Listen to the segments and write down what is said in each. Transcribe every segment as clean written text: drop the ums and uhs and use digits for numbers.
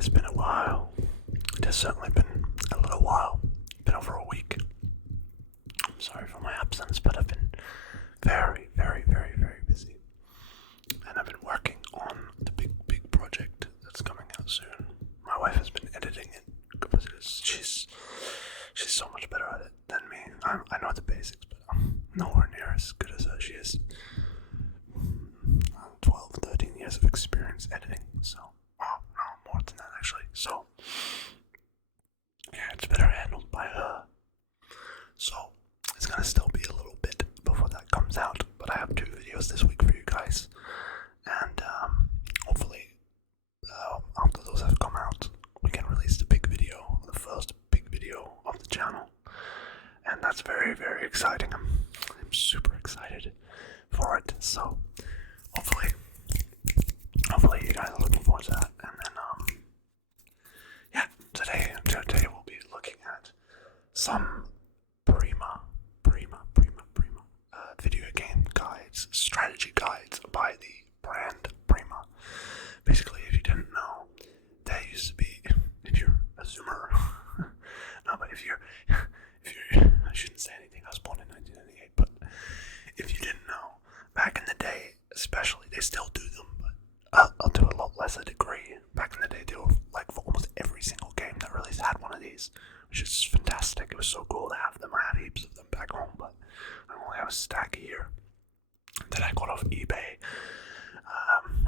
has been a while. It has certainly been a little while. Been over a week. I'm sorry for my absence, but I've been very, very, very, very busy. And I've been working on the big project that's coming out soon. My wife has been editing it because she's so much better at it than me. I know the basics, but I'm nowhere near as good as her. She has 12, 13 years of experience editing, so, well, no, more than that actually. So, yeah, it's better handled by her. So, it's gonna still be a little bit before that comes out, but I have 2 videos this week for you guys, and hopefully, after those have come out, we can release the big video, the first big video of the channel, and that's very, very exciting. I'm super excited for it, so hopefully you guys are looking forward to that. And then yeah, today we'll be looking at some Prima video game guides, strategy guides by the brand Prima. Basically, if you didn't know, that used to be, if you're a Zoomer, no, but if you're, I shouldn't say anything, I was born in 1998, but if you didn't know, back in the day, especially, they still do them, but I'll do a lot less a degree. Back in the day, they were like for almost every single game that released had one of these, which is fantastic. It was so cool to have them. I had heaps of them back home, but I only have a stack here that I got off eBay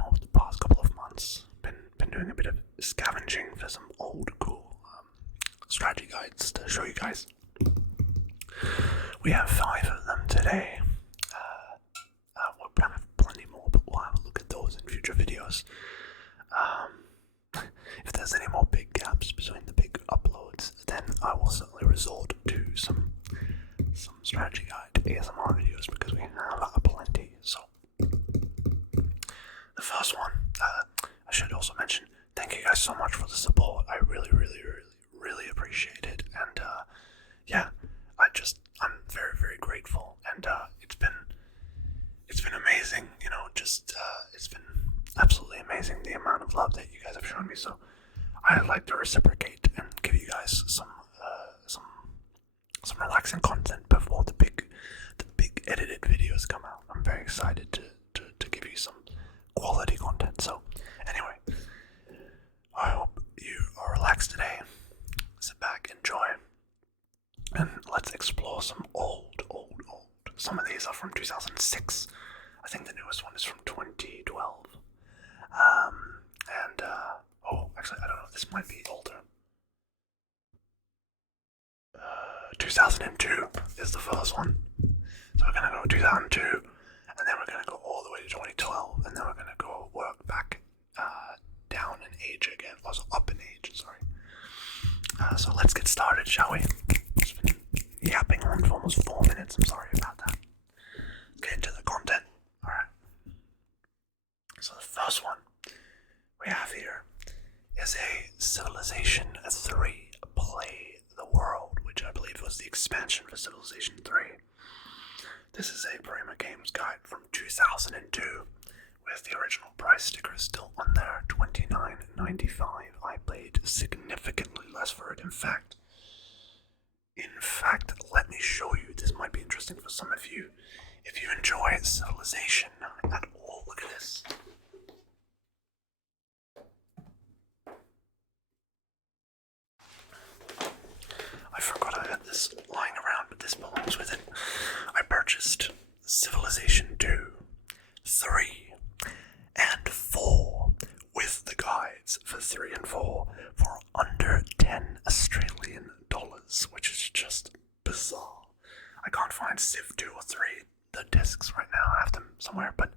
over the past couple of months. Been doing a bit of scavenging for some old cool strategy guides to show you guys. We have 5 of them today. We'll have plenty more, but we'll have a look at those in future videos. If there's any more big gaps between the big uploads, then I will certainly resort to some strategy guide ASMR videos, because we have plenty. So the first one, I should also mention, thank you guys so much for the support. I really, really, really, really appreciate it. And yeah, I'm very, very grateful. And it's been amazing, you know, it's been absolutely amazing the amount of love that you guys have shown me. So I'd like to reciprocate and give you guys some relaxing content before the big edited videos come out. I'm very excited to give you some quality content. So anyway, I hope you are relaxed today. Sit back, enjoy, and let's explore some old. Some of these are from 2006. I think the newest one is from 2012. Actually, I don't know, this might be older. 2002 is the first one. So we're gonna go 2002, and then we're gonna go all the way to 2012, and then we're gonna go work back down in age again, also up in age, sorry. So let's get started, shall we? It's been yapping on for almost 4 minutes, I'm sorry about that. Let's get into the content. Alright. So the first one we have here is a Civilization 3 Play the World, which I believe was the expansion for Civilization 3. This is a Prima Games guide from 2002, with the original price sticker still on there, $29.95. I paid significantly less for it. In fact, let me show you. This might be interesting for some of you. If you enjoy Civilization at all, look at this. I forgot I had this lying around, but this belongs with it. I purchased Civilization 2, 3, and 4 with the guides for 3 and 4 for under 10 Australian dollars, which is just bizarre. I can't find Civ 2 or 3, the discs right now. I have them somewhere, but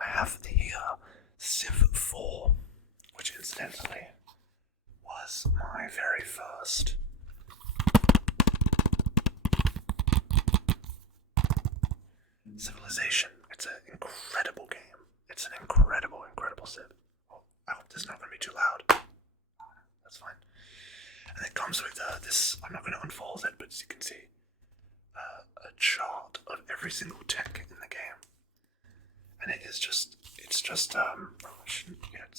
I have the Civ 4, which incidentally was my very first Civilization. It's an incredible game. It's an incredible Civ. Oh, I hope this is not going to be too loud. That's fine. And it comes with this, I'm not going to unfold it, but as you can see, a chart of every single tech in the game. And it's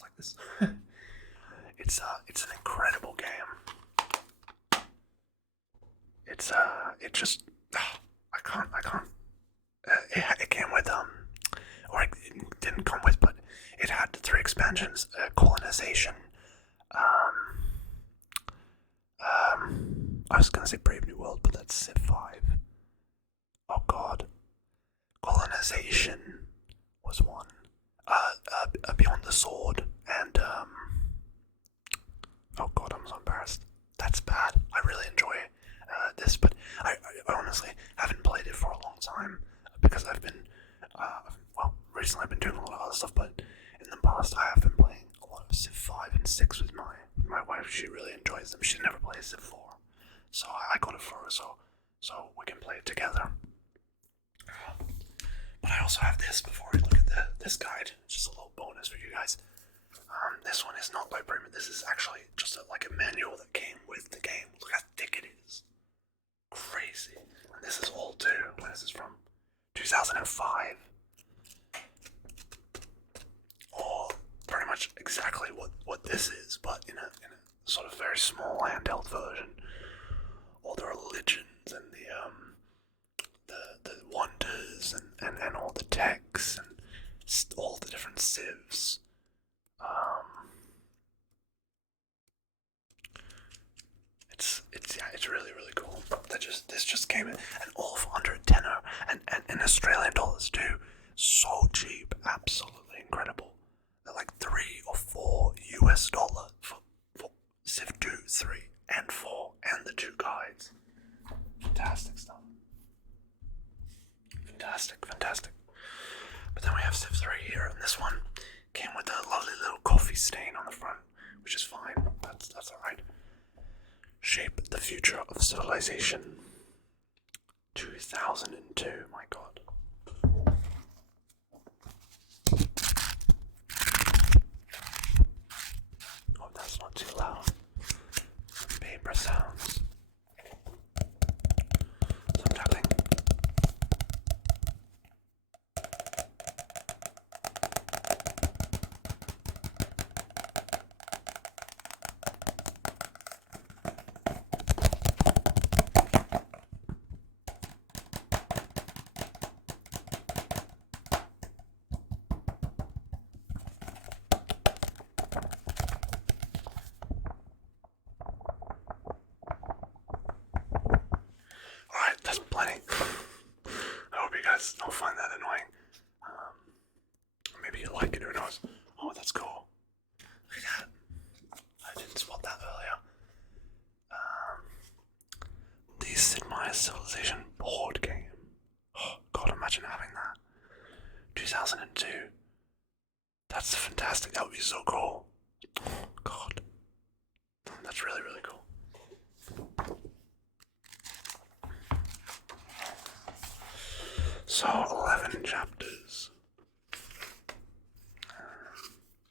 like this. It's an incredible game. It just, I can't. It came with or it didn't come with, but it had 3 expansions: colonization. I was gonna say Brave New World, but that's Civ 5. Oh God, colonization was one. Beyond the Sword and oh God, I'm so embarrassed. That's bad. I really enjoy this, but I honestly haven't played it for a long time because I've been, recently I've been doing a lot of other stuff, but in the past I have been playing a lot of Civ 5 and 6 with my wife. She really enjoys them. She never plays Civ 4, so I got it for her so we can play it together. But I also have this before we look at this guide. Just a little bonus for you guys. This one is not by Prima. This is actually just like a manual that came with the game. Look how thick it is. Crazy. And this is old too. When is this from? 2005. Or pretty much exactly what this is, but in a sort of very small handheld version. All the religions and the wonders and all the texts and all the different civs. It's really cool. This just came in, and all for under a tenner, and in Australian dollars too. So cheap, absolutely incredible. They're like $3 or $4 for Civ 2, 3, and 4, and the 2 guides. Fantastic stuff. Fantastic. But then we have Civ 3 here, and this one came with a lovely little coffee stain on the front, which is fine. That's alright. Shape the Future of Civilization. 2002, my God. Hope that's not too loud. Some paper sounds. Some tapping. Alright, that's plenty. I hope you guys don't find that annoying. Maybe you like it, who knows. Oh, that's cool. Look at that. I didn't spot that earlier. The Sid Meier's Civilization board game. Oh, God, imagine having that. 2002. That's fantastic. That would be so cool. Oh, God. That's really cool. So, 11 chapters.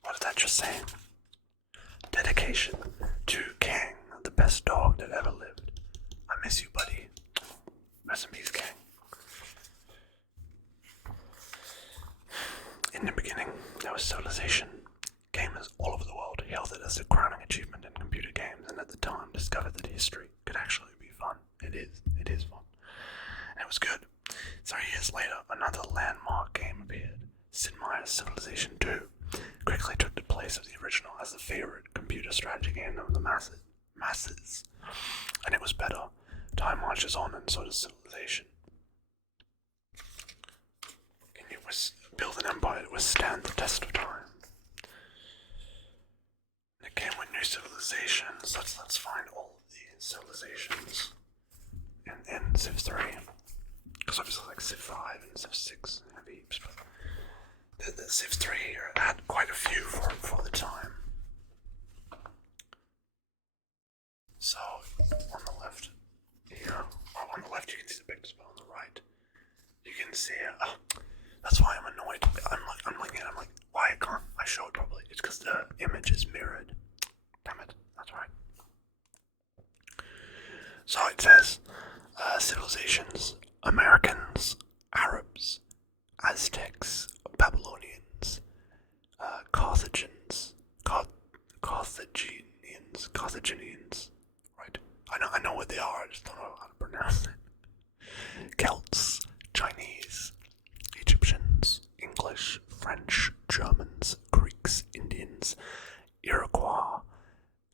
What did that just say? Dedication to Kang, the best dog that ever lived. I miss you, buddy. Rest in peace, Kang. In the beginning, there was civilization. Gamers all over the world hailed it as a crowning achievement in computer games, and at the time discovered that history could actually be fun. It is fun. And it was good. 3 years later, another landmark game appeared. Sid Meier's Civilization 2 quickly took the place of the original as the favorite computer strategy game of the masses. And it was better. Time marches on, and so does civilization. Can you build an empire that withstand the test of time? And it came with new civilizations. Let's find all of the civilizations in Civ 3. Because obviously like Civ 5 and Civ 6 have heaps, but the Civ 3 here had quite a few for the time. So, on the left here, on the left you can see the pictures, but on the right you can see, that's why I'm annoyed. I'm looking at it, I'm like, why can't I show it properly? It's because the image is mirrored. Damn it, that's right. So it says, civilizations: Americans, Arabs, Aztecs, Babylonians, Carthaginians, Carthaginians, right? I know what they are, I just don't know how to pronounce it. Celts, Chinese, Egyptians, English, French, Germans, Greeks, Indians, Iroquois,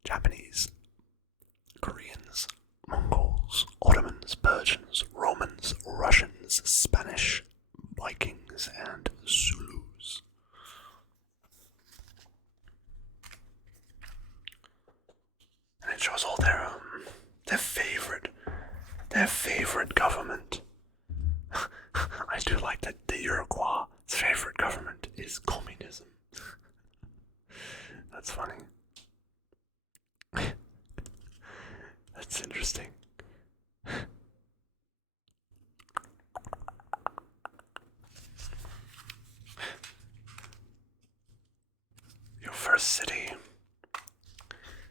Japanese, Koreans, Mongols, Ottomans, Persians, Romans, Russians, Spanish, Vikings, and Zulus. And it shows all their favorite government. I do like that the Iroquois' favorite government is communism. That's funny. That's interesting. Your first city,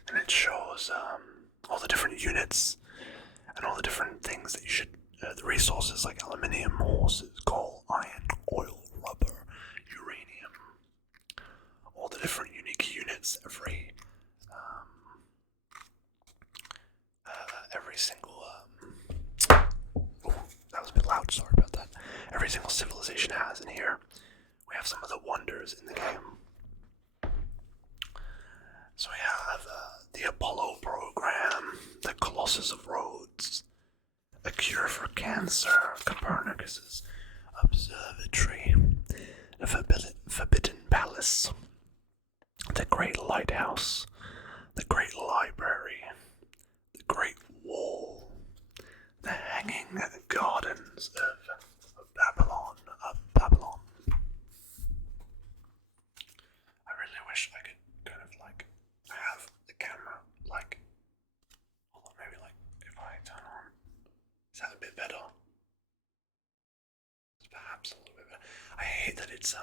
and it shows all the different units and all the different things that you should, the resources like aluminium, horses, coal, iron, oil, rubber, uranium, all the different unique units, every single, that was a bit loud, sorry about that. Every single civilization has in here. We have some of the wonders in the game. So we have the Apollo program, the Colossus of Rhodes, a cure for cancer, Copernicus's observatory, the Forbidden Palace, the Great Lighthouse, the Great Library, the Great Wall, the Hanging Gardens of Babylon. I really wish I could kind of like have the camera like, hold on, maybe like if I turn on, is that a bit better? It's perhaps a little bit better. I hate that it's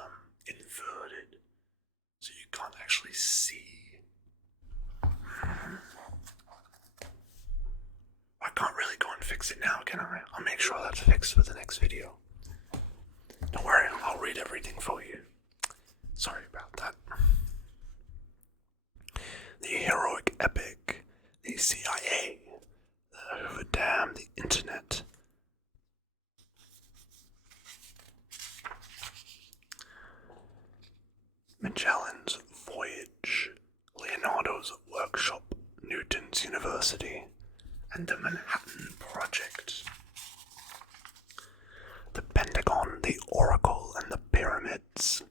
inverted, so you can't actually see. I can't really go and fix it now, can I? I'll make sure that's fixed for the next video. Don't worry, I'll read everything for you. Sorry about that. The heroic epic, the CIA, the Hoover Dam, the internet. Magellan's voyage, Leonardo's workshop, Newton's university, and the Manhattan Project. The Pentagon, the Oracle, and the pyramids.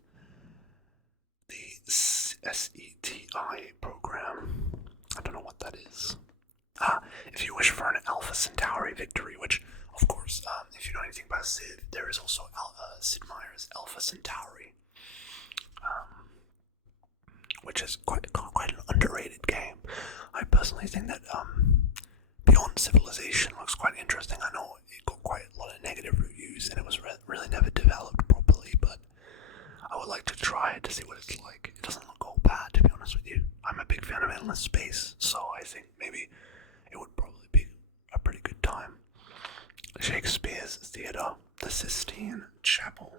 The SETI program. I don't know what that is. If you wish for an Alpha Centauri victory, which, of course, if you know anything about Civ, there is also Sid Meier's Alpha Centauri, which is quite an underrated game. I personally think that Beyond Civilization looks quite interesting. I know it got quite a lot of negative reviews and it was really never developed properly, but I would like to try it to see what it's like. It doesn't look all bad, to be honest with you. I'm a big fan of endless space, so I think maybe it would probably be a pretty good time. Shakespeare's Theatre, the Sistine Chapel.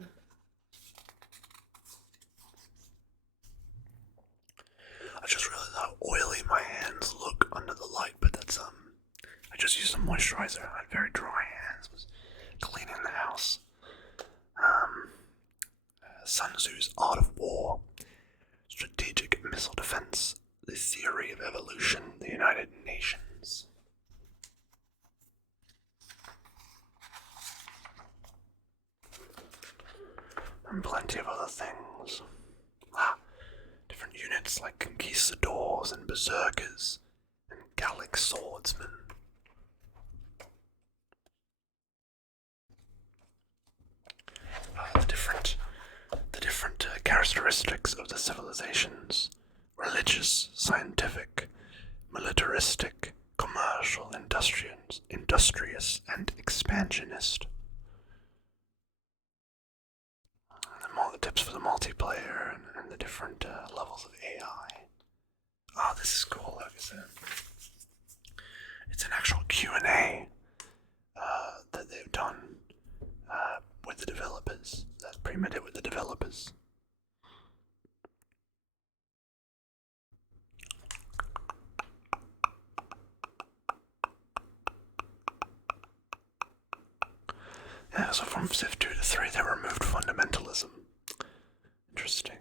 I just realized how oily my hands look under the light, but that's I just used some moisturizer. I had very dry hands. Was cleaning the house. Sun Tzu's Art of War, Strategic Missile Defense, the Theory of Evolution, the United Nations. And plenty of other things. Different units like conquistadors and berserkers and Gallic swordsmen. The different characteristics of the civilizations: religious, scientific, militaristic, commercial, industrious, and expansionist. And the tips for the multiplayer and the different levels of AI. This is cool. Like I said, it's an actual Q&A that they've done with the developers, that Prima did with the developers. Yeah, so from Civ 2 to 3 they removed fundamentalism. Interesting.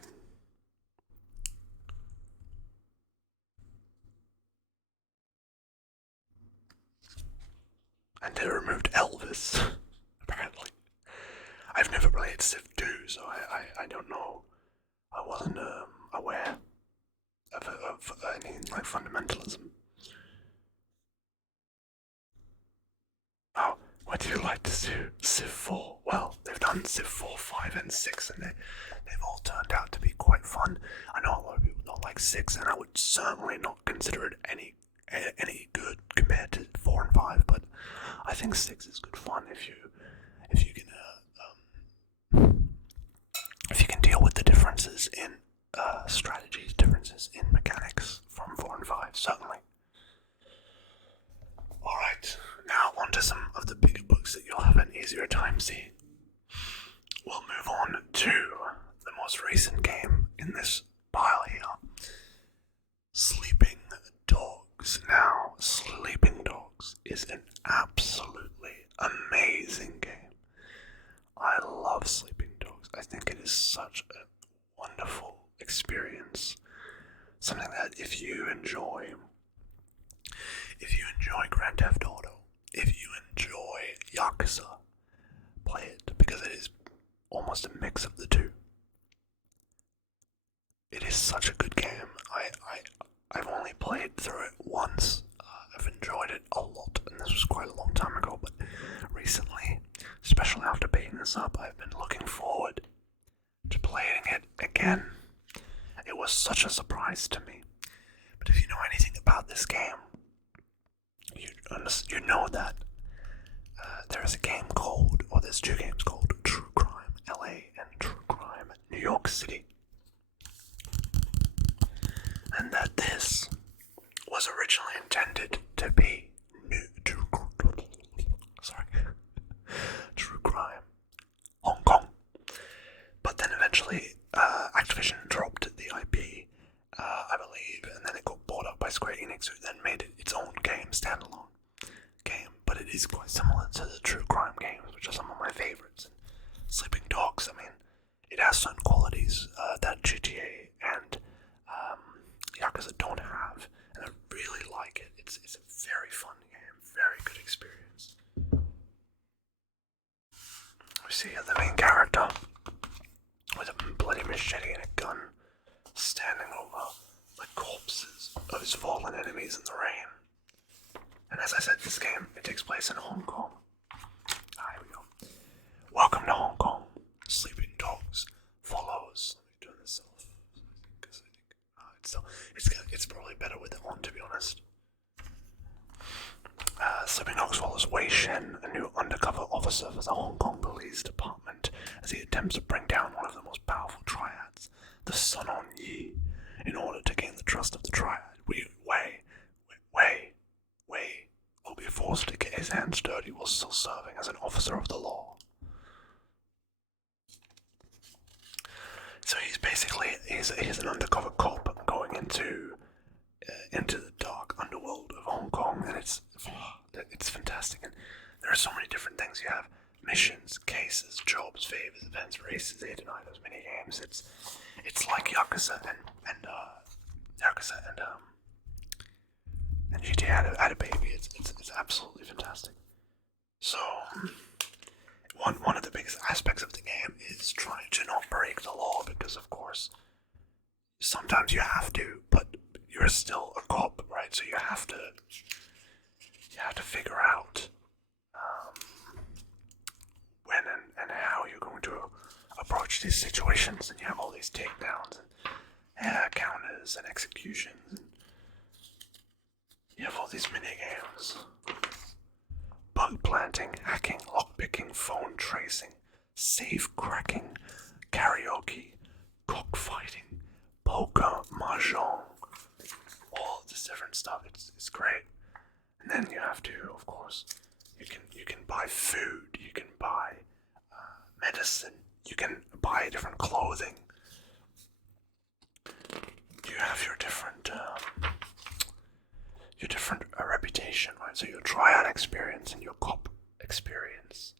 And they removed Elvis, apparently. I've never played Civ 2, so I don't know. I wasn't aware of anything like fundamentalism. Oh, what do you like to do? Civ 4? Well, they've done Civ 4, 5, and 6, and they've all turned out to be quite fun. I know a lot of people don't like 6, and I would certainly not consider it any good compared to 4 and 5, but I think 6 is good fun if you can deal with the differences in strategies, differences in mechanics from 4 and 5, certainly. Alright, now on to some of the bigger books that you'll have an easier time seeing. We'll move on to the most recent game in this pile here. Sleeping Dogs. Now, Sleeping Dogs is an absolutely amazing game. I love Sleeping Dogs. I think it is such a wonderful experience. Something that if you enjoy Grand Theft Auto, if you enjoy Yakuza, play it, because it is almost a mix of the two. It is such a good game. I've only played through it once. I've enjoyed it a lot, and this was quite a long time ago, but recently, especially after picking this up, I've been looking forward to playing it again. It was such a surprise to me. But if you know anything about this game, you know that there's two games called True Crime LA and True Crime New York City. And that this was originally intended to be True Crime Hong Kong. But then eventually Activision dropped the IP, I believe, and then it got bought up by Square Enix, who then made it its own game, standalone game. But it is quite similar to the True Crime games, which are some of my favorites. And Sleeping Dogs, I mean, it has certain qualities that GTA and Yakuza don't have, and I really like it. It's a very fun game, very good experience. We see the main character with a bloody machete and a gun standing over the corpses of his fallen enemies in the rain. And as I said, this game, it takes place in Hong Kong. Here we go. Welcome to Hong Kong. Sleeping Dogs follows. Let me turn this off. It's probably better with it on, to be honest. Sleeping Dogs follows Wei Shen, a new undercover officer for the Hong Kong Police Department, as he attempts to bring down one of the most powerful triads, the Sun On Yi, in order to gain the trust of the triad. Wei will be forced to get his hands dirty while still serving as an officer of the law. So he's an undercover cop going into the dark underworld of Hong Kong, and it's fantastic. And there are so many different things. You have missions, cases, jobs, favors, events, races, hidden items, mini games. It's like Yakuza and GTA had a baby. It's absolutely fantastic. So one of the biggest aspects of the game is trying to not break the law, because of course sometimes you have to, but you're still a cop, right? So you have to figure out when and how you're going to approach these situations, and you have all these takedowns and counters and executions, and you have all these mini games. Bug planting, hacking, lockpicking, phone tracing, safe cracking, karaoke, cockfighting, poker, mahjong, all this different stuff. It's great. And then you have to, of course, you can buy food, you can buy medicine, you can buy different clothing. You have your different reputation, right? So your triad experience and your cop experience.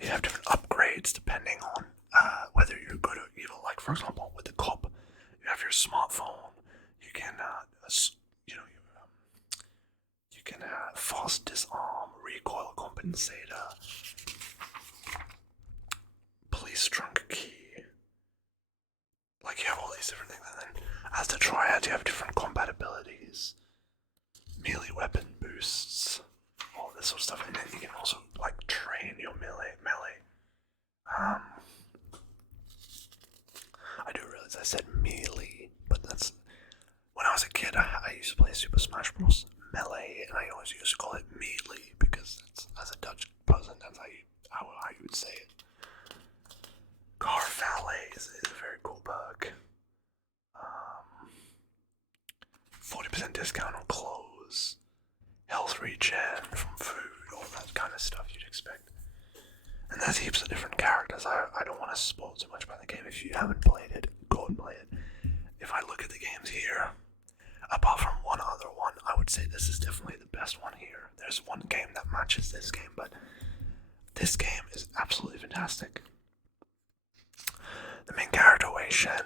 you have different upgrades depending on whether you're good or evil. Like for example, with the cop, you have your smartphone. You can, you can fast disarm, recoil compensator, police trunk key. Like you have all these different things, and then as the triad, you have different combat abilities, melee weapon boosts, all this sort of stuff, and then you can also like train your melee. I do realize I said melee, but that's when I was a kid. I used to play Super Smash Bros. Melee, and I always used to call it melee because that's, as a Dutch person, that's how you would say it. Car valet is a very cool perk. 40% discount on clothes, health regen from food, all that kind of stuff you'd expect. And there's heaps of different characters. I don't want to spoil too much about the game. If you haven't played it, go and play it. If I look at the games here, apart from one other one, I would say this is definitely the best one here. There's one game that matches this game, but this game is absolutely fantastic. The main character, Wei Shen,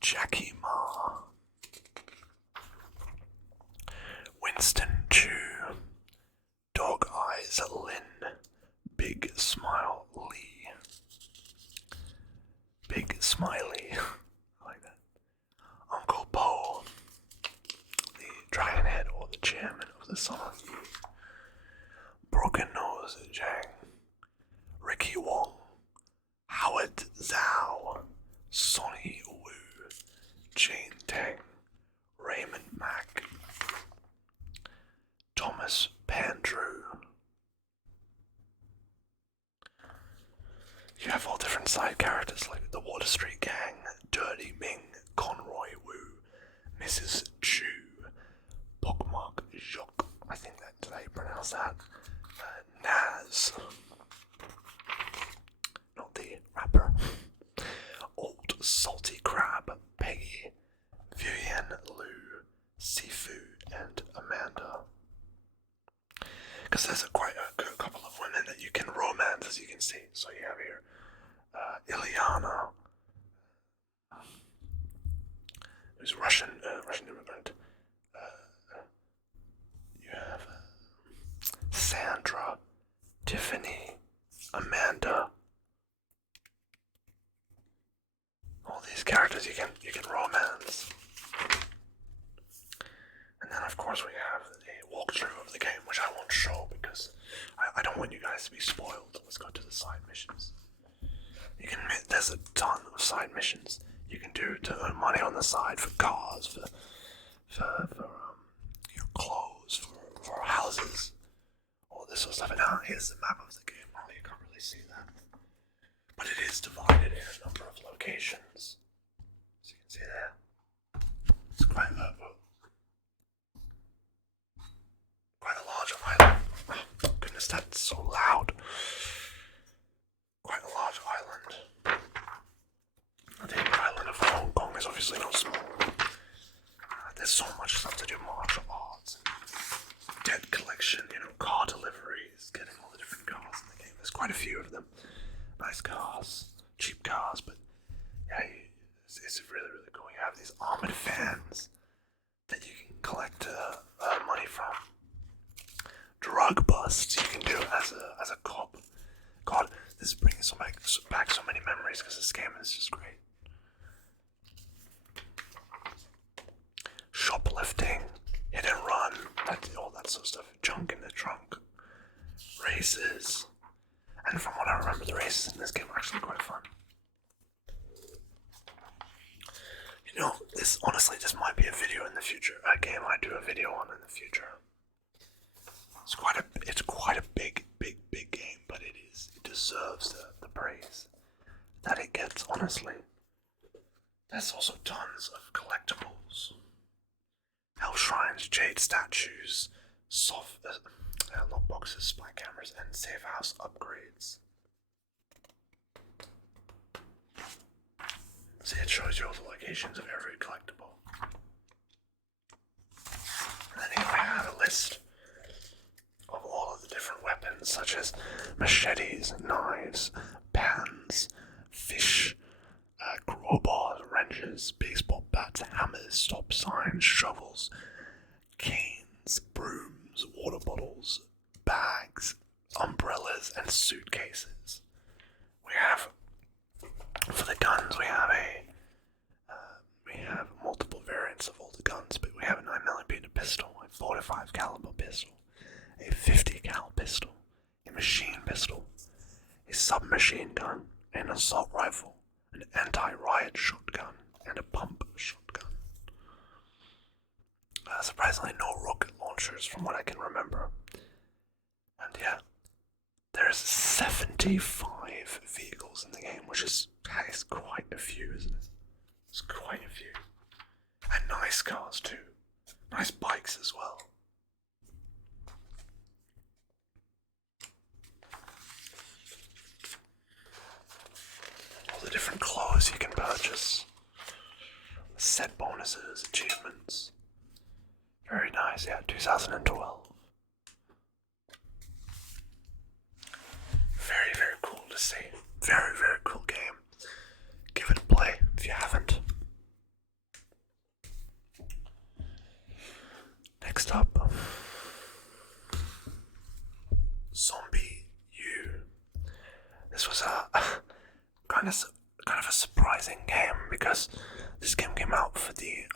Jackie Ma, Winston Chu, Dog Eyes Lin, Big Smile Lee, Big Smiley, I like that, Uncle Po, the Dragon Head or the Chairman of the Sun, Broken Nose Zhang, Ricky Wong, Howard Zhao, Sonny Wu, Jane Tang, Raymond Mack, Thomas Pandrew. You have all different side characters like the Water Street Gang, Dirty Ming, Conroy Wu, Mrs. Chu, Bookmark Jock, I think that's how you pronounce that, Naz, not the rapper, Old Salty Crab, Peggy, Vivienne Liu, Seafood, and Amanda. Because there's quite a couple of women that you can romance, as you can see. So you have here Ilyana, who's Russian immigrant. You have Sandra, Tiffany, Amanda. All these characters you can romance. And then of course we have the walkthrough of the game, which I won't show because I don't want you guys to be spoiled. Let's go to the side missions. There's a ton of side missions you can do to earn money on the side for cars, for your clothes, for houses, all this sort of stuff. And now here's the map of the game. Oh, you can't really see that, but it is divided in a number of locations. As you can see there, it's quite a large island. Oh, goodness, that's so loud. Quite a large island. The island of Hong Kong is obviously not small. There's so much stuff to do, martial arts, debt collection, car deliveries, getting all the different cars in the game. There's quite a few of them. Nice cars, cheap cars, but yeah, it's really, really cool. You have these armored vans that you can collect money from. Drug busts you can do as a cop. God, this is bringing back so many memories because this game is just great. Shoplifting, hit and run, all that sort of stuff. Junk in the trunk, races, and from what I remember, the races in this game are actually quite fun. This might be a video in the future. A game I do a video on in the future. It's quite a big game, but it deserves the praise that it gets, honestly. There's also tons of collectibles. Hell shrines, jade statues, soft lock boxes, spy cameras, and safe house upgrades. See, it shows you all the locations of every collectible. And then here I have a list of all of the different weapons weapons such as machetes, knives, pans, fish, crowbars, wrenches, baseball bats, hammers, stop signs, shovels, canes, brooms, water bottles, bags, umbrellas, and suitcases. We have, for the guns, we have multiple variants of all the guns, but we have a 9mm pistol, a 45 caliber pistol, a 50 cal pistol, a machine pistol, a submachine gun, an assault rifle, an anti-riot shotgun, and a pump shotgun. Surprisingly, no rocket launchers from what I can remember. And yeah, there's 75 vehicles in the game, which is quite a few, isn't it? It's quite a few. And nice cars too. Nice bikes as well. All the different clothes you can purchase. Set bonuses, achievements. Very nice, yeah, 2012. Very, very cool to see. Very, very cool game. Give it a play if you haven't. Next up, Zombie U. This was a kind of a surprising game because this game came out for the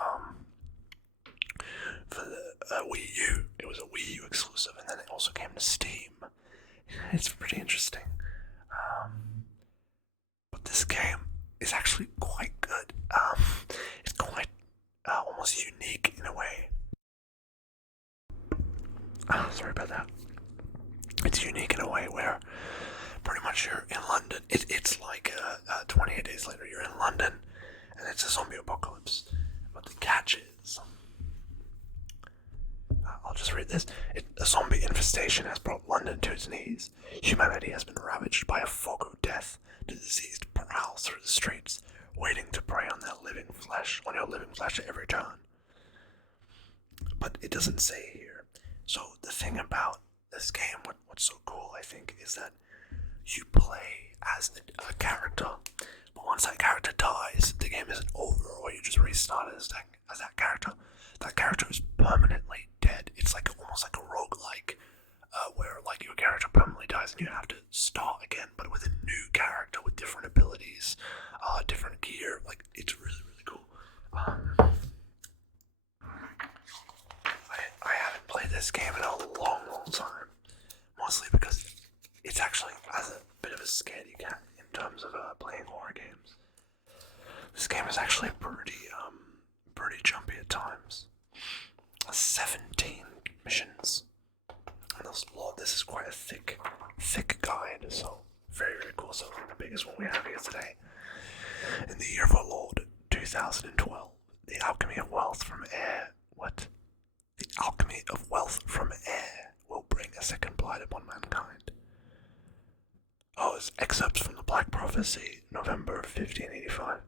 Wii U. It was a Wii U exclusive, and then it also came to Steam. It's pretty interesting. But this game is actually quite good. It's quite almost unique in a way. Sorry about that. It's unique in a way where pretty much you're in London. It's like 28 days later, you're in London, and it's a zombie apocalypse. But the catch is, I'll just read this. A zombie infestation has brought London to its knees. Humanity has been ravaged by a fog of death. The diseased prowl through the streets, waiting to prey on your living flesh at every turn. But it doesn't say here. So the thing about this game, what's so cool, I think, is that you play as a character, but once that character dies, the game isn't over, or you just restart as that character. That character is permanently dead. It's like almost like a roguelike, where like your character permanently dies and you have to start again, but with a new character with different abilities, different gear. Like, it's really, really cool. I haven't played this game in a long, long time, mostly because it's actually has a bit of a scaredy cat in terms of playing horror games. This game is actually pretty jumpy at times. 17 missions. And this is quite a thick guide, so very, very cool. So the biggest one we have here today. In the year of our Lord, 2012, the alchemy of wealth from air. What? The alchemy of wealth from air will bring a second blight upon mankind. Oh, it's excerpts from the Black Prophecy, November 1585.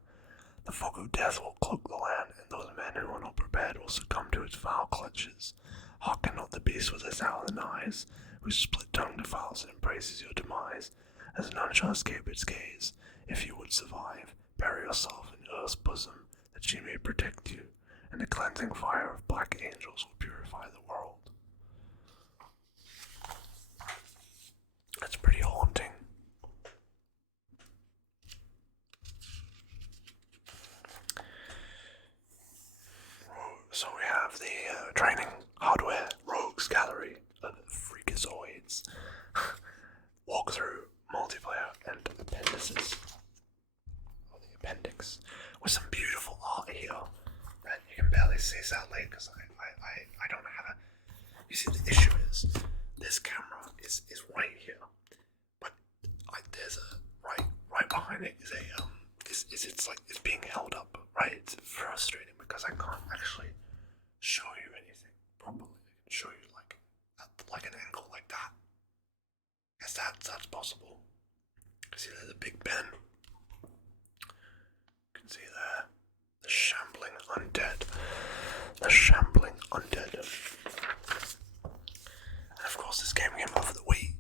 The fog of death will cloak the land, and those men who are not prepared will succumb to its foul clutches. Hearken not the beast with his howling eyes, whose split tongue defiles and embraces your demise, as none shall escape its gaze. If you would survive, bury yourself in earth's bosom, that she may protect you, and the cleansing fire of black angels will purify the world. That's pretty haunting. So we have the training hardware rogues gallery of freakazoids, walkthrough, multiplayer, and appendices. Or the appendix, with some beautiful art here that you can barely see sadly because I don't have a. You see, the issue is this camera is right here, but there's a right behind it is a it's like it's being held up, right? It's frustrating because I can't actually show you anything properly. I can show you like an angle like that. Yes, that's possible. See there's a big Ben. You can see there the shambling undead. The shambling undead. And of course this game came out for the Wii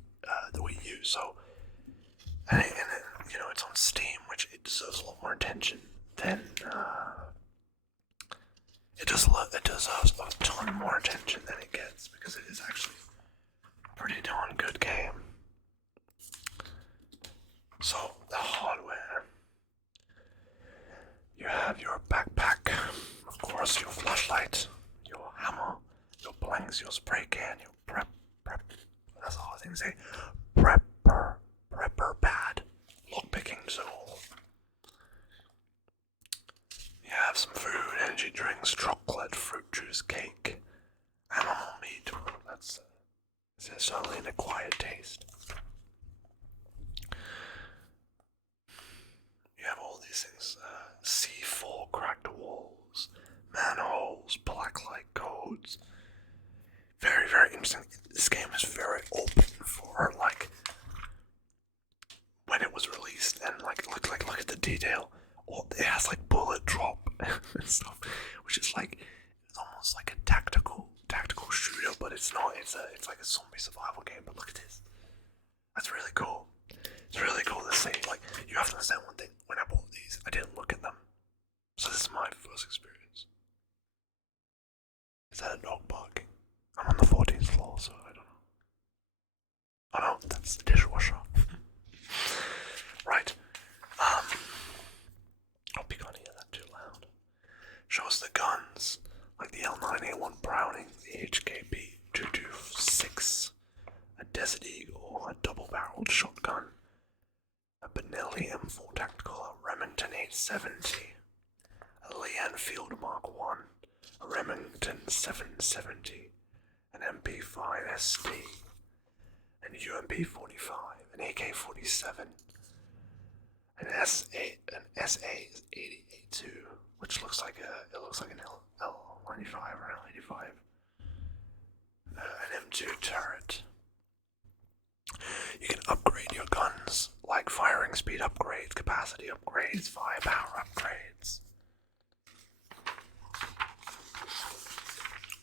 can. You prep. That's all I think to say. Prepper pad. Lockpicking tool. You have some food, energy drinks, chocolate, fruit juice, cake, animal meat. That's certainly an acquired taste. You have all these things. C4 cracked walls, manholes, blacklight codes. Very, very interesting. This game is very open for like when it was released, and look at the detail. It has like bullet drop and stuff, which is like it's almost like a tactical shooter, but it's not. It's like a zombie survival game. But look at this. That's really cool. It's really cool to see. Like, you have to understand one thing. When I bought these, I didn't look at them. So this is my first experience. Is that a dog barking? I'm on the 14th floor, so I don't know. Oh no, that's the dishwasher. Right. Hope you can't hear that too loud. Shows the guns, like the L9A1 Browning, the HKP 226, a Desert Eagle, a double-barreled shotgun, a Benelli M4 Tactical, a Remington 870, a Lee Enfield Mark 1, a Remington 770, an MP5 SD, an UMP 45, an AK 47, an SA-80A2, which looks like an L95 or an L85, an M2 turret. You can upgrade your guns, like firing speed upgrades, capacity upgrades, firepower upgrades.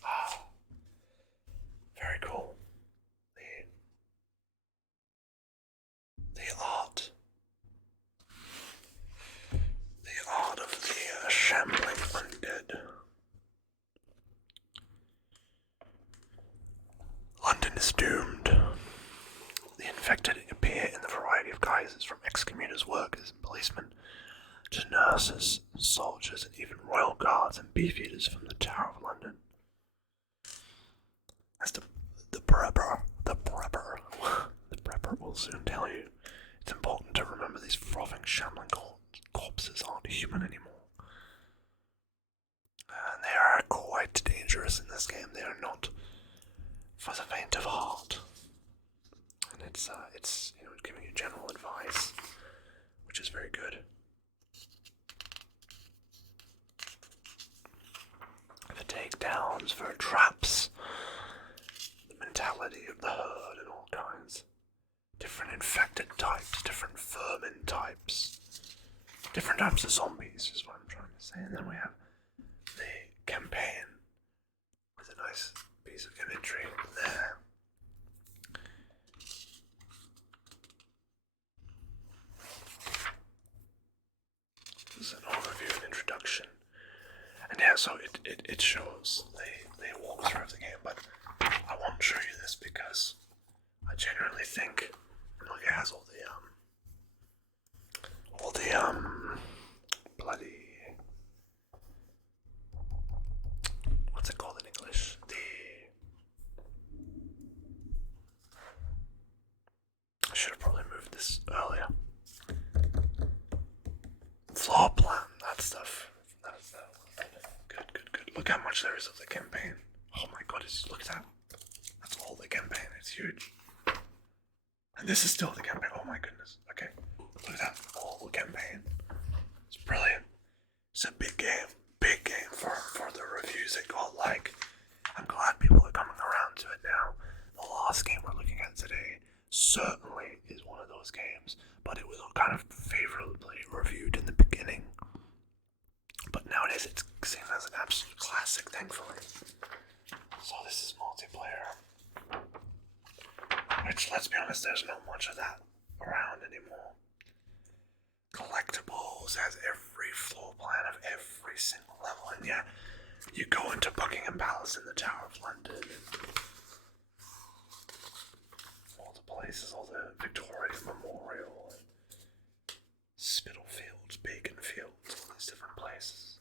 Oh, very cool. The art of the shambling undead. London is doomed. The infected appear in a variety of guises, from ex-commuters, workers, and policemen, to nurses, soldiers, and even royal guards and beefeaters from the Tower of London. As the prepper will soon tell you, it's important to remember these frothing, shambling corpses aren't human anymore. And they are quite dangerous in this game. They are not for the faint of heart. And it's giving you general advice, which is very good. For takedowns, for traps, the mentality of the herd and all kinds. Different infected types, different vermin types, different types of zombies is what I'm trying to say. And then we have the campaign with a nice piece of imagery there. This is an overview and introduction. And yeah, so it shows the walkthrough of the game, but I won't show you this because I genuinely think, look, it has all the bloody, what's it called in English? I should have probably moved this earlier. Floor plan, that stuff. Good. Look how much there is of the campaign. Oh my god, look at that. That's all the campaign, it's huge. And this is still the campaign, oh my goodness. Okay, look at that, all the campaign. It's brilliant. It's a big game for the reviews it got. Like, I'm glad people are coming around to it now. The last game we're looking at today certainly is one of those games, but it was kind of favorably reviewed in the beginning. But nowadays it's seen as an absolute classic, thankfully. So this is multiplayer. Which, let's be honest, there's not much of that around anymore. Collectibles has every floor plan of every single level, and yeah, you go into Buckingham Palace in the Tower of London, and all the places, all the Victoria Memorial, and Spitalfields, Beaconfields, all these different places.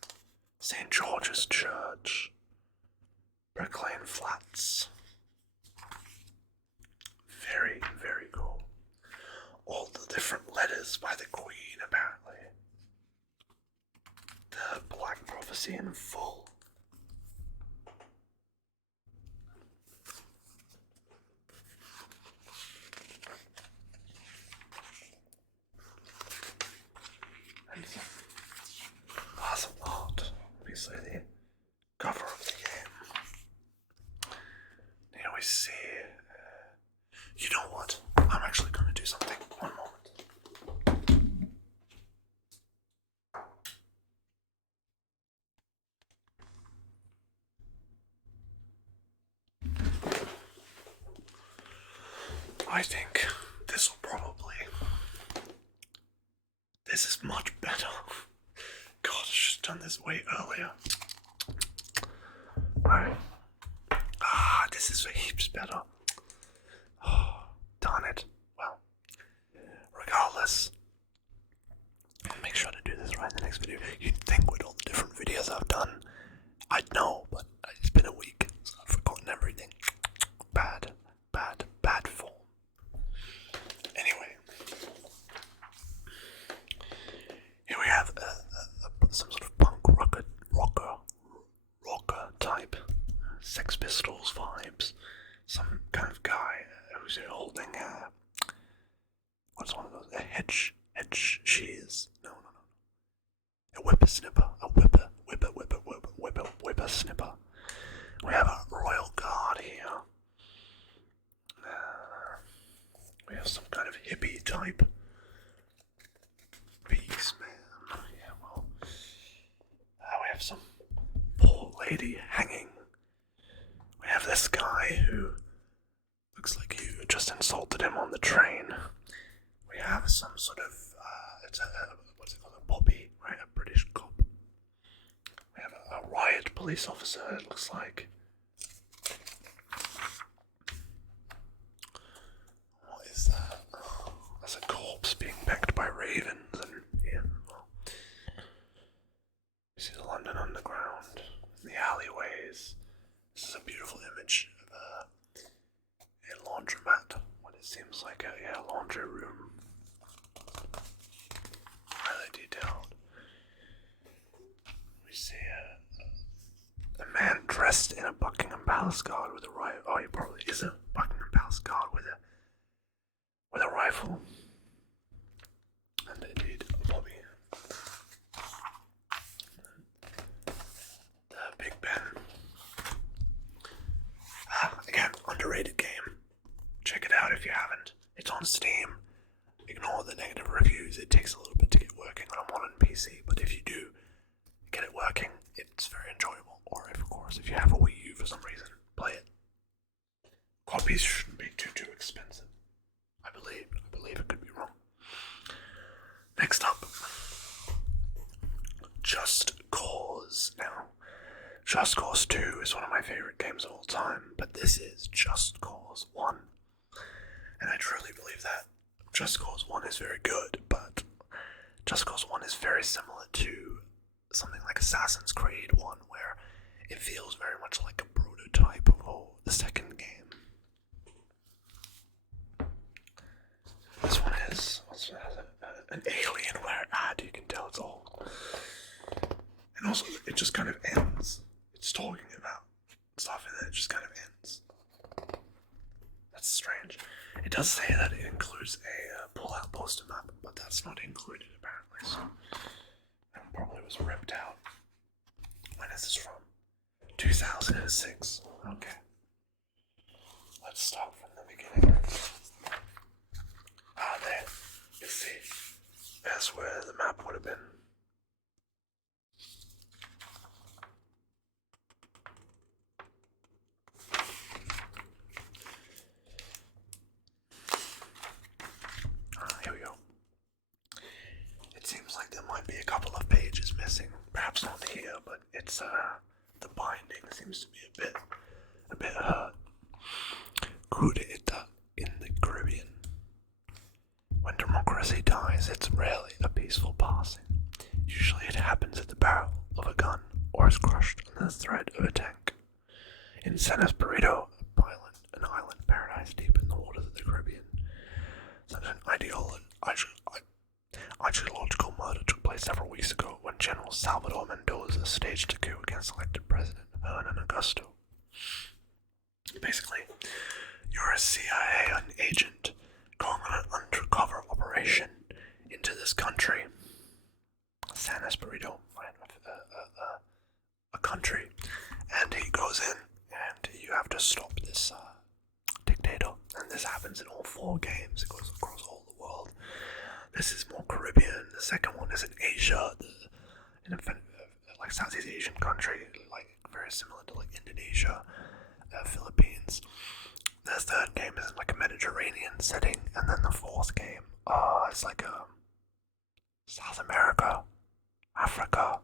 St. George's Church, Brick Lane Flats. democracy in full. And awesome art. Obviously, the cover of the game. You always see. You know what? I'm actually going to do something. One moment. I think this will probably. This is much better. God, I should have done this way earlier. Alright. This is heaps better. Oh, darn it. Well, regardless, make sure to do this right in the next video. You'd think with all the different videos I've done, I'd know, but it's been a week, so I've forgotten everything. Bad form. Anyway, here we have some sort of punk rocker type, Sex Pistols vibes. Some kind of guy who's holding what's one of those? A hedge shears? No. A whippersnipper. A whippersnipper. We have a royal guard here. We have some kind of hippie type beast man. Yeah, well, we have some poor lady hanging. We have this guy who looks like you just insulted him on the train. We have some sort of what's it called? A poppy, right? A British cop. We have a riot police officer. It looks like. What is that? Oh, that's a corpse being pecked by ravens, and yeah. Well, this is London Underground in the alleyways. This is a beautiful image of a laundromat. What it seems like a laundry room. Highly detailed. We see a man dressed in a Buckingham Palace guard with a rifle. Oh, he probably is a Buckingham Palace guard with a rifle. And indeed, a Bobby. The Big Ben. Again, underrated game. Check it out if you haven't. It's on Steam. Ignore the negative reviews. It takes a little bit to get working on a modern PC, but if you do get it working, it's very enjoyable. Or if you have a Wii U for some reason, play it. Copies shouldn't be too expensive. I believe it could be wrong. Next up, Just Cause. Now, Just Cause 2 is one of my favorite games of all time, but this is Just Cause 1. And I truly believe that Just Cause 1 is very good, but Just Cause 1 is very similar to something like Assassin's Creed 1, where it feels very much like a prototype of the second game. This one is an Alienware ad, you can tell it's old. And also, it just kind of ends. It's talking about stuff and then it just kind of ends. That's strange. It does say that it includes a pull-out poster map, but that's not included apparently, so that probably was ripped out. When is this from? 2006. Okay. Let's start from the beginning. There. You see. That's where the map would have been. Here we go. It seems like there might be a couple of pages missing. Perhaps not here, but it's the binding seems to be a bit hurt. Coup d'etat in the Caribbean. When democracy dies, it's rarely a peaceful passing. Usually it happens at the barrel of a gun or is crushed on the thread of a tank. In San Espirito, an island paradise deep in the waters of the Caribbean, such an ideological murder took place several weeks ago when General Salvador Mendoza staged a coup against elected President Hernan Augusto. Basically, you're a CIA agent going on an undercover operation into this country, San Espirito, a country, and he goes in and you have to stop this dictator. And this happens in all 4 games. It goes across all the world. This is more Caribbean. The second one is in Asia, in a like Southeast Asian country, like very similar to like Indonesia, Philippines. The third game is in like a Mediterranean setting, and then the 4th game, it's like South America, Africa.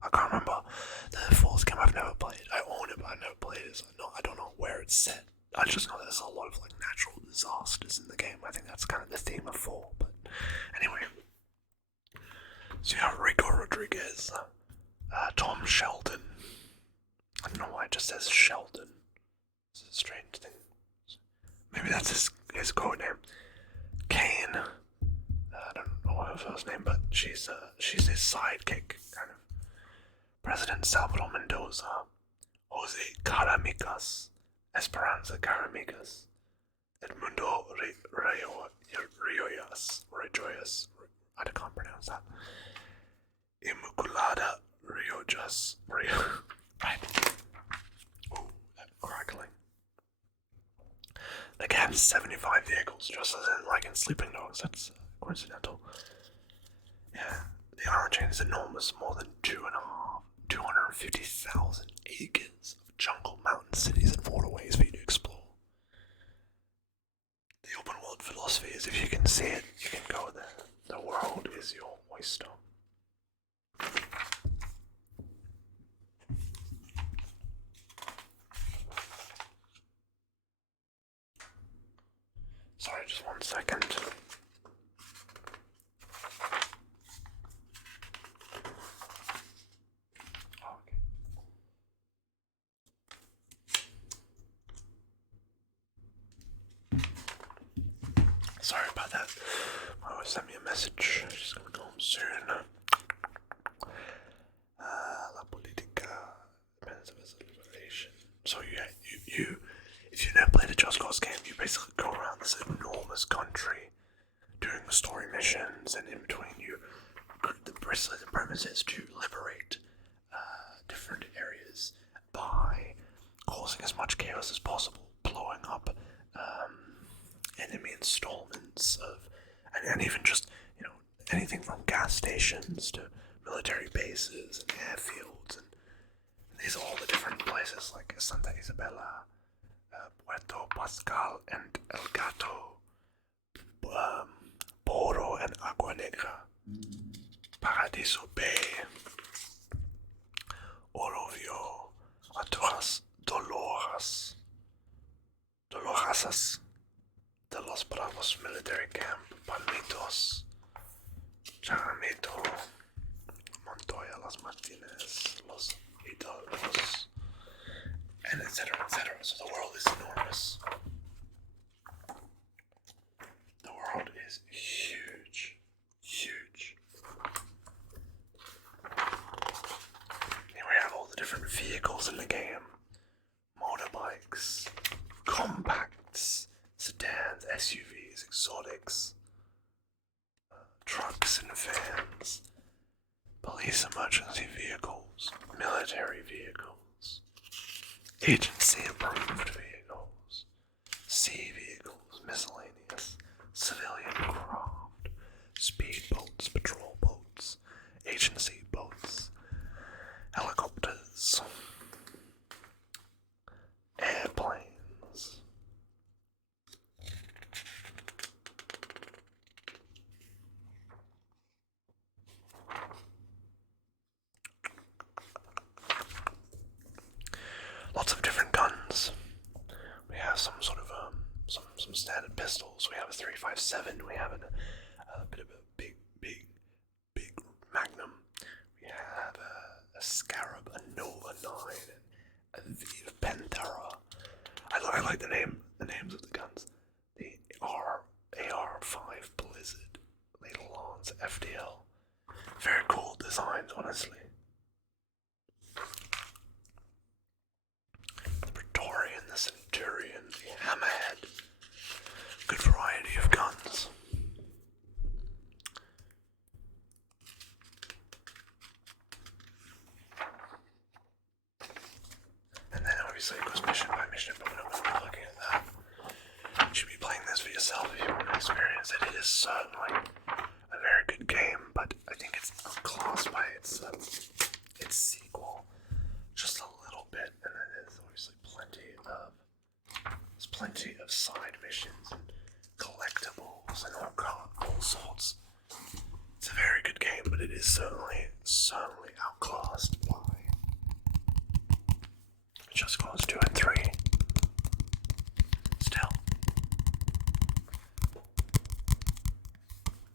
I can't remember. The 4th game I've never played. I own it, but I've never played it. So I don't know where it's set. I just know there's a lot of like natural disasters in the game. I think that's kind of the theme of 4. But anyway, so you have Rico Rodriguez, Tom Sheldon. I don't know why it just says Sheldon. It's a strange thing. Maybe that's his code name. Kane. I don't know her first name, but she's his sidekick, kind of. President Salvador Mendoza, Jose Caramicas, Esperanza Caramicas, Edmundo Rejoyas, I can't pronounce that. Immaculada Riojas, right. Ooh, that crackling. The game has 75 vehicles, just as in Sleeping Dogs. That's coincidental. Yeah, the island chain is enormous, more than 250,000 acres of jungle, mountain cities, and waterways for you to explore. The open world philosophy is if you can see it, you can go there. The world is your oyster. Sorry, just 1 second. Sorry about that. My wife sent me a message. She's gonna go home soon. La politica depends on his liberation. So yeah, you if you never played a Just Cause game, you basically go around this enormous country doing story missions, and in between the premise is to liberate different areas by causing as much chaos as possible, blowing up enemy installments of, and even just, anything from gas stations to military bases and airfields, and these are all the different places like Santa Isabela, Puerto Pascal and El Gato, Boro and Agua Negra, Paradiso Bay, Orovio, Aturas, Dolorasas, de los Bravos Military Camp, Palmitos, Charamito, Montoya, Las Martinez, Los Hidalgos, and etc. So the world is enormous. The world is huge. Here we have all the different vehicles in the game. Motorbikes, compacts, sedans, SUVs, exotics, trucks and vans, police emergency vehicles, military vehicles, agency approved vehicles, sea vehicles, miscellaneous, civilian craft, speedboats, patrol boats, agency boats, helicopters, airplanes. Lots of different guns. We have some sort of some standard pistols. We have a 357. We have a bit of a big Magnum. We have a Scarab, a Nova 9, and a Viva Pantera. I like the names of the guns. The AR-5 Blizzard, Lethal Lance, FDL. Very cool designs, honestly. experience, and it is certainly a very good game, but I think it's outclassed by its sequel just a little bit, and then there's obviously plenty of side missions and collectibles and all sorts. It's a very good game, but it is certainly outclassed by Just Cause 2 and 3.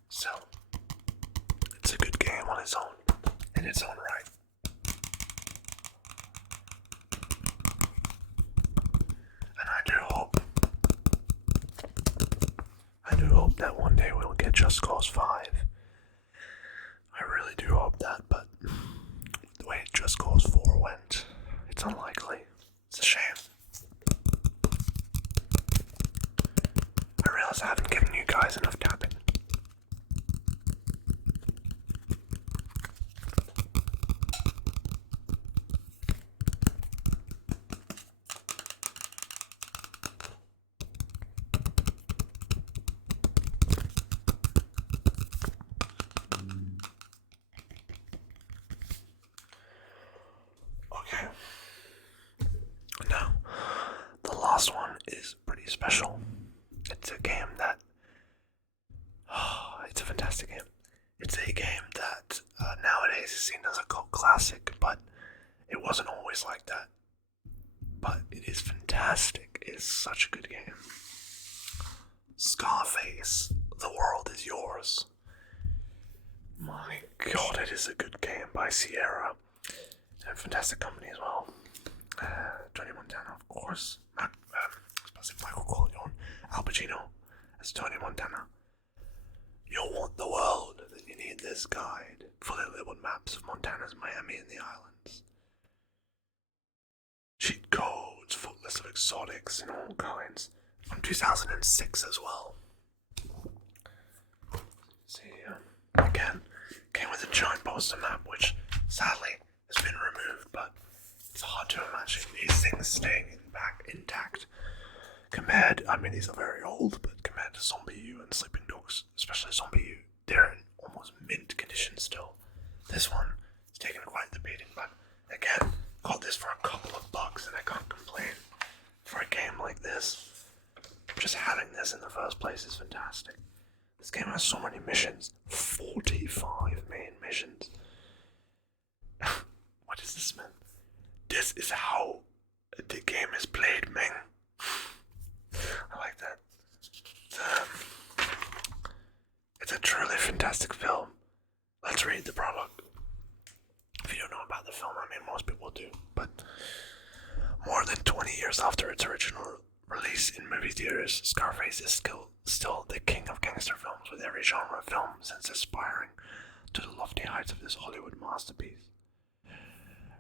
Still, it's a good game on its own, in its own right. And I do hope that one day we'll get Just Cause 5. I really do hope that, but the way Just Cause 4 went, it's unlikely. It's a shame. I realize I haven't given you guys enough tapping. Okay. Now, the last one is pretty special. It's a game that... it's a fantastic game. It's a game that nowadays is seen as a cult classic, but it wasn't always like that. But it is fantastic. It is such a good game. Scarface, The World Is Yours. My god, it is a good game by Sierra. A fantastic company as well. Tony Montana, of course. Michael Corleone. Al Pacino as Tony Montana. You'll want the world, then you need this guide. Fully labeled maps of Montana's Miami and the islands. Cheat codes, footless of exotics and all kinds. From 2006 as well. See, again, came with a giant poster map, which sadly has been removed, but it's hard to imagine these things staying intact. Compared, I mean, these are very old, but compared to Zombie U and Sleeping Dogs, especially Zombie U, they're in almost mint condition still. This one is taking quite the beating, but again, got this for a couple of bucks, and I can't complain for a game like this. Just having this in the first place is fantastic. This game has so many missions, 45 main missions. What is this, man? This is how the game is played, man. I like that. It's a truly fantastic film. Let's read the prologue. If you don't know about the film, I mean, most people do, but more than 20 years after its original release in movie theaters, Scarface is still the king of gangster films, with every genre of film since aspiring to the lofty heights of this Hollywood masterpiece.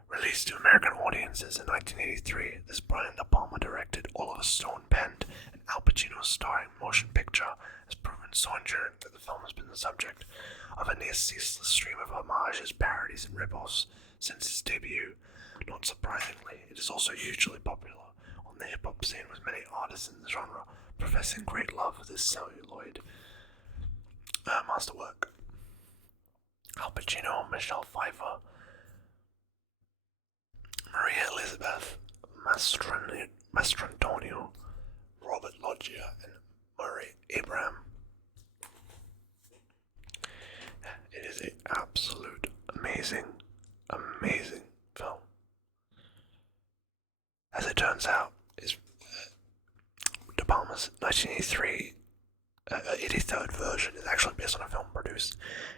Released to American audiences in 1983, this Brian De Palma directed, Oliver Stone penned, and Al Pacino starring motion picture has proven so enduring that the film has been the subject of a near ceaseless stream of homages, parodies, and rip-offs since its debut. Not surprisingly, it is also hugely popular on the hip-hop scene, with many artists in the genre professing great love for this celluloid masterwork. Al Pacino, Michelle Pfeiffer, Maria Elizabeth Mastrantonio, Robert Loggia, and Murray Abraham. It is an absolute amazing film. As it turns out, is De Palma's 1983 83rd version is actually based on a film produced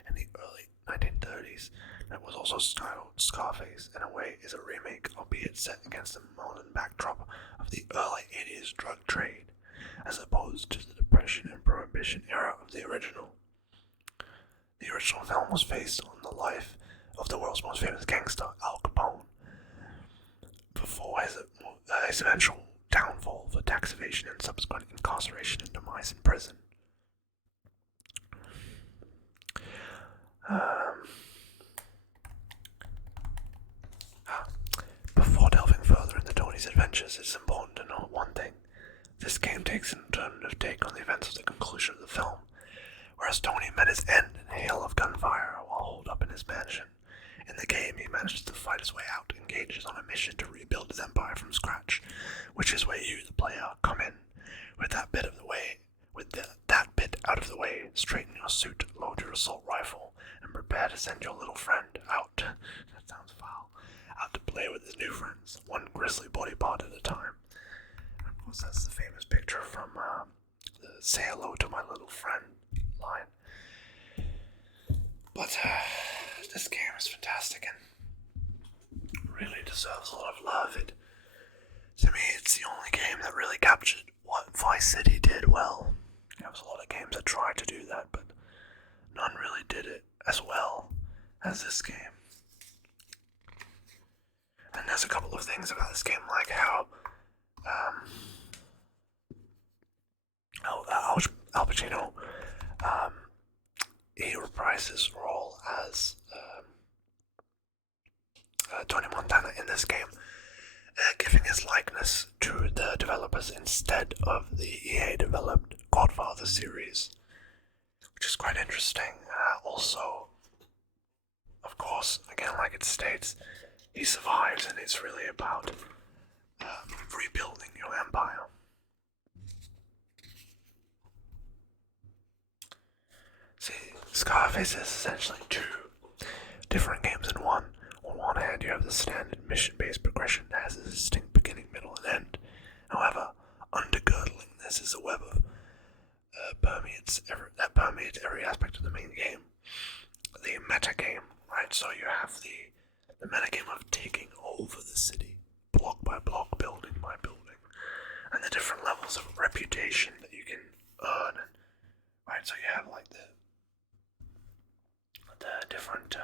in the early 1930s that was also styled Scarface. In a way, is a remake, albeit set against the modern backdrop of the early 80s drug trade, as opposed to the Depression and Prohibition era of the original. The original film was based on the life of the world's most famous gangster, Al Capone, before his eventual downfall for tax evasion and subsequent incarceration and demise in prison. Before delving further into Tony's adventures, it's important to note one thing. This game takes an alternative take on the events of the conclusion of the film, whereas Tony met his end in a hail of gunfire while holed up in his mansion. In the game, he manages to fight his way out, engages on a mission to rebuild his empire from scratch, which is where you, the player, come in. With that bit out of the way, straighten your suit, load your assault rifle, and prepare to send your little friend out. That sounds foul. Out to play with his new friends, one grisly body part at a time. And of course, that's the famous picture from the "Say hello to my little friend" line. But this game is fantastic and really deserves a lot of love. To me, it's the only game that really captured what Vice City did well. There was a lot of games that tried to do that, but none really did it as well as this game. And there's a couple of things about this game, like how Al Pacino, he reprised his role as Tony Montana in this game, giving his likeness to the developers instead of the EA-developed Godfather series, which is quite interesting. Also, of course, again, like it states, he survives, and it's really about rebuilding your empire. See, Scarface is essentially two different games in one. On one hand, you have the standard mission-based progression that has a distinct beginning, middle, and end. However, undergirdling this is a web of permeates every aspect of the main game. The meta game, right? So you have the meta game of taking over the city, block by block, building by building, and the different levels of reputation that you can earn. Right? So you have like the different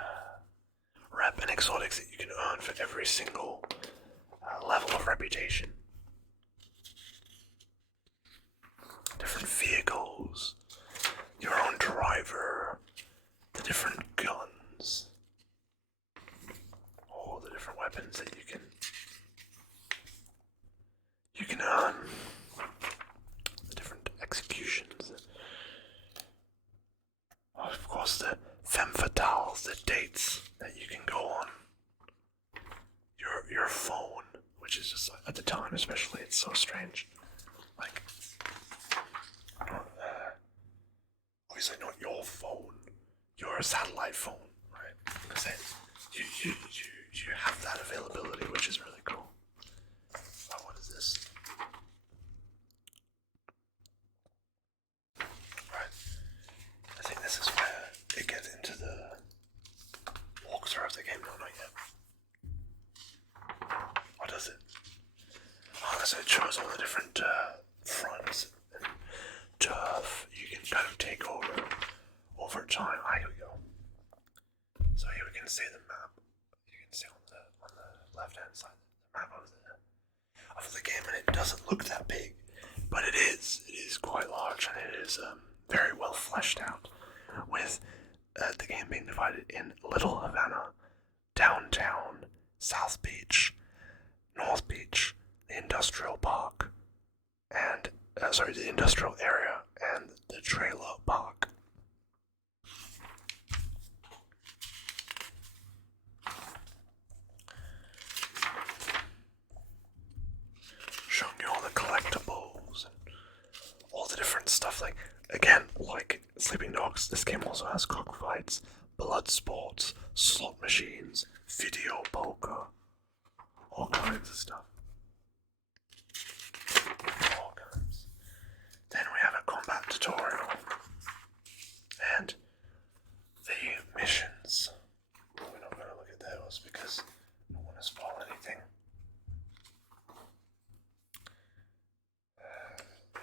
rep and exotics that you can earn for every single level of reputation. Different vehicles, your own driver, the different guns, all the different weapons that you can earn, the different executions. Of course, the femme fatales, the dates that you can go on. Your phone, which is just, at the time especially, it's so strange. Like, obviously not your phone, your satellite phone, right? Because you have that availability, which is really cool. Oh, what is this? Right. I think this is where it gets into the walkthrough of the game. No, not yet. What does it? Oh, so it shows all the different fronts and turf you can kind of take over time. Here we go. So here we can see the map. You can see on the left hand side the map of the game, and it doesn't look that big, but it is. It is quite large, and it is very well fleshed out, with the game being divided in Little Havana, Downtown, South Beach, North Beach, the Industrial Park, and the Industrial Area, and the Trailer Park. Showing you all the collectibles and all the different stuff. Like, again, like Sleeping Dogs, this game also has cockfights, blood sports, slot machines, video poker, all kinds of stuff. All kinds. Then we have a combat tutorial and the missions. We're not going to look at those because I don't want to spoil anything.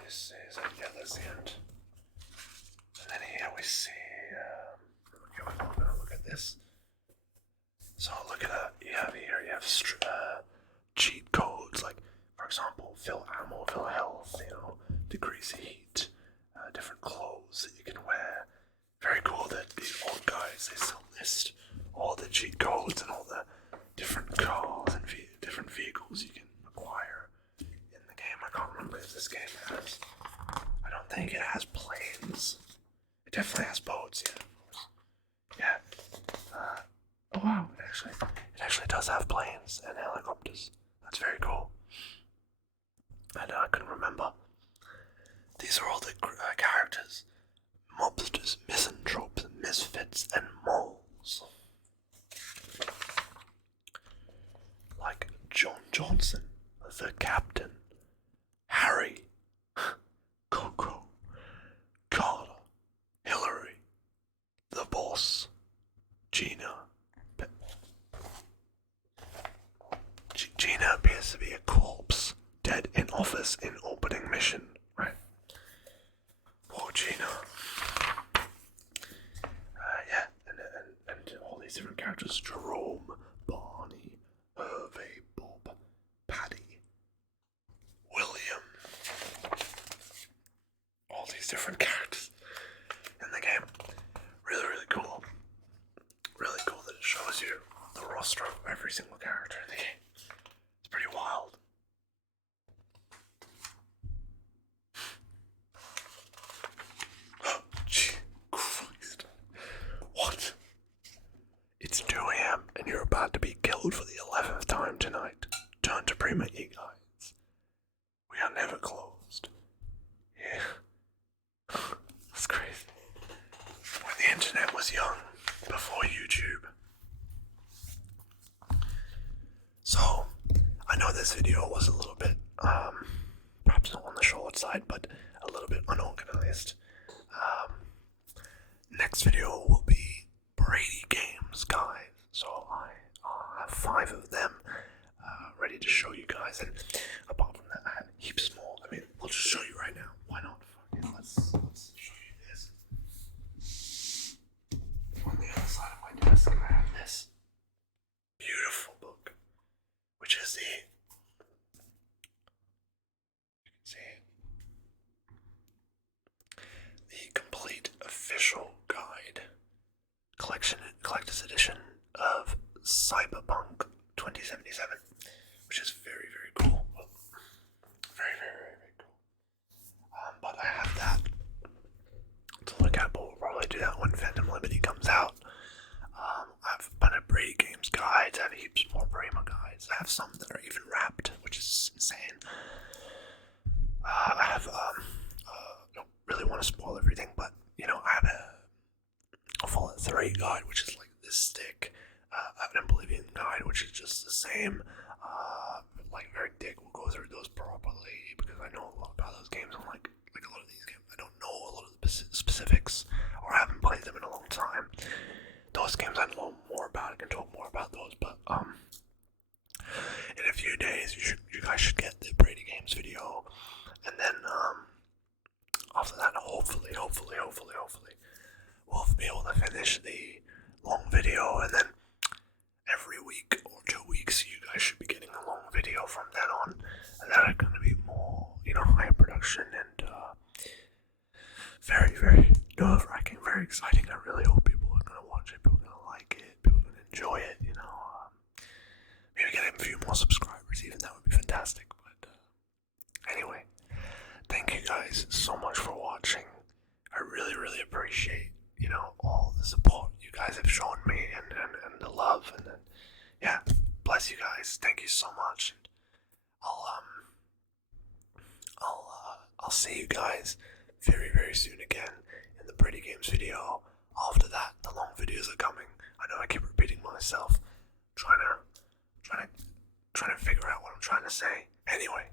This is, that's the end. And then here we see, we're going to look at this. So look at that, you have cheat codes, like, for example, fill ammo, fill health, decrease heat, different clothes that you can wear. Very cool that these old guys, they still list all the cheat codes and all the different cars and different vehicles you can acquire in the game. I can't remember if this game has. I don't think it has planes. It definitely has boats, yeah, of course. Yeah. Oh wow, it actually does have planes and helicopters. That's very cool. I couldn't remember. These are all the characters. Mobsters, misanthropes, misfits, and moles. Like John Johnson, the captain, Harry, Coco, Carter, Hillary, the boss, Gina. Gina appears to be a corpse, dead in office in opening mission, right? Poor Gina. Yeah, and all these different characters: Jerome, Barney, Hervey, Bob, Paddy, William. All these different characters in the game. Really, really cool. Really cool that it shows you the roster of every single character in the game. It's pretty wild. Oh, gee, Christ. What? It's 2 a.m. and you're about to be killed for the 11th time tonight. Turn to Prima Guides. We are never closed. Yeah. That's crazy. When the internet was young, before YouTube. So, I know this video was a little bit, perhaps not on the short side, but a little bit unorganized. Next video will be Bradygames, guys. So I'll have 5 of them ready to show you guys. And apart from that, I have heaps more. I mean, I'll just show you right now. Why not? Fuck it. Let's show you this. On the other side of my desk, I have this beautiful book, which is the complete official guide, collector's edition of Cyberpunk 2077, which is very, very cool. Very, very, very, very cool. But I have that to look at, but we'll probably do that when Phantom Liberty comes out. I have a bunch of Bradygames guides, I have heaps more Prima guides. I have some that are even wrapped, which is insane. I have, don't really want to spoil everything, but, you know, I have a Fallout 3 guide, which is like this thick. I have an Oblivion guide, which is just the same, like very thick. We'll go through those properly, because I know a lot about those games, unlike a lot of these games. I don't know a lot of the specifics, or I haven't played them in a long time. Those games I know more about, I can talk more about those, but, in a few days, you guys should get the Bradygames video, and then, after that, hopefully, we'll be able to finish the long video, and then every week or 2 weeks, you guys should be getting a long video from then on, and that are going to be more, you know, higher production, and, very, very nerve-wracking, very exciting. I really hope people are going to watch it, people are going to like it, people are going to enjoy it, you know, maybe get a few more subscribers, even that would be fantastic, but, anyway, thank you guys so much for watching. I really, really appreciate, you know, all the support you guys have shown me, and the love, and then, yeah, bless you guys, thank you so much, and I'll see you guys very, very soon again in the Bradygames video. After that, the long videos are coming. I know I keep repeating myself, trying to figure out what I'm trying to say. Anyway,